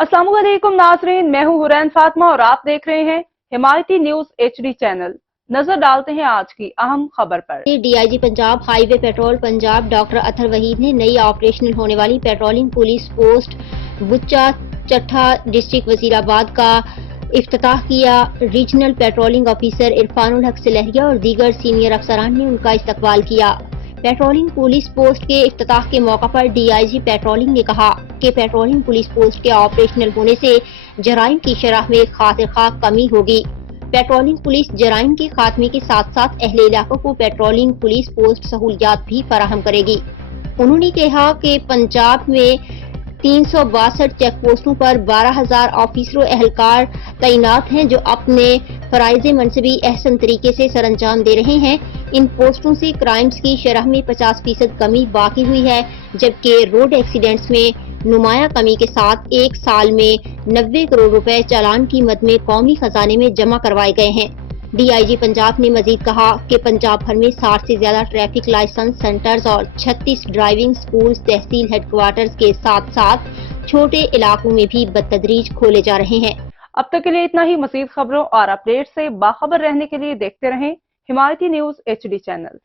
अस्सलाम वालेकुम नाज़रीन, मैं हूं हुरैन फातिमा और आप देख रहे हैं हिमायती न्यूज HD चैनल। नजर डालते हैं आज की अहम खबर पर। DIG Punjab highway petrol Punjab doctor Athar Waheed ने नई ऑपरेशनल होने वाली पेट्रोलिंग पुलिस पोस्ट बुच्चा चट्ठा डिस्ट्रिक्ट वजीराबाद का इफ्तिताह किया। रीजनल पेट्रोलिंग ऑफिसर इरफानुल हक सिलहरिया और दीगर सीनियर अफसरान ने उनका इस्तकबाल किया। पेट्रोलिंग पुलिस पोस्ट के इफ्तिताह के मौका पर डीआईजी पेट्रोलिंग ने कहा कि पेट्रोलिंग पुलिस पोस्ट के ऑपरेशनल होने से जराइम की शरह में खातिर-खा कमी होगी। पेट्रोलिंग पुलिस जराइम के खात्मे के साथ साथ अहले इलाकों को पेट्रोलिंग पुलिस पोस्ट सहूलियात भी फराहम करेगी। उन्होंने कहा कि पंजाब में 362 चेक पोस्टों पर 12,000 ऑफिसरों एहलकार तैनात हैं जो अपने फराइज़ मनसबी अहसन तरीके से सरअंजाम दे रहे हैं। इन पोस्टों से क्राइम्स की शरह में 50% कमी बाकी हुई है, जबकि रोड एक्सीडेंट्स में नुमाया कमी के साथ एक साल में 90 करोड़ रुपए चालान की मद में कौमी खजाने में जमा करवाए गए हैं। डीआईजी पंजाब ने मजीद कहा कि पंजाब भर में 60 से ज्यादा ट्रैफिक लाइसेंस सेंटर्स और 36 ड्राइविंग स्कूल्स तहसील हेडक्वार्टर्स के साथ साथ छोटे इलाकों में भी बतदरीज खोले जा रहे हैं। अब तक के लिए इतना ही। मजीद खबरों और अपडेट से बाखबर रहने के लिए देखते रहें हिमायती न्यूज HD चैनल।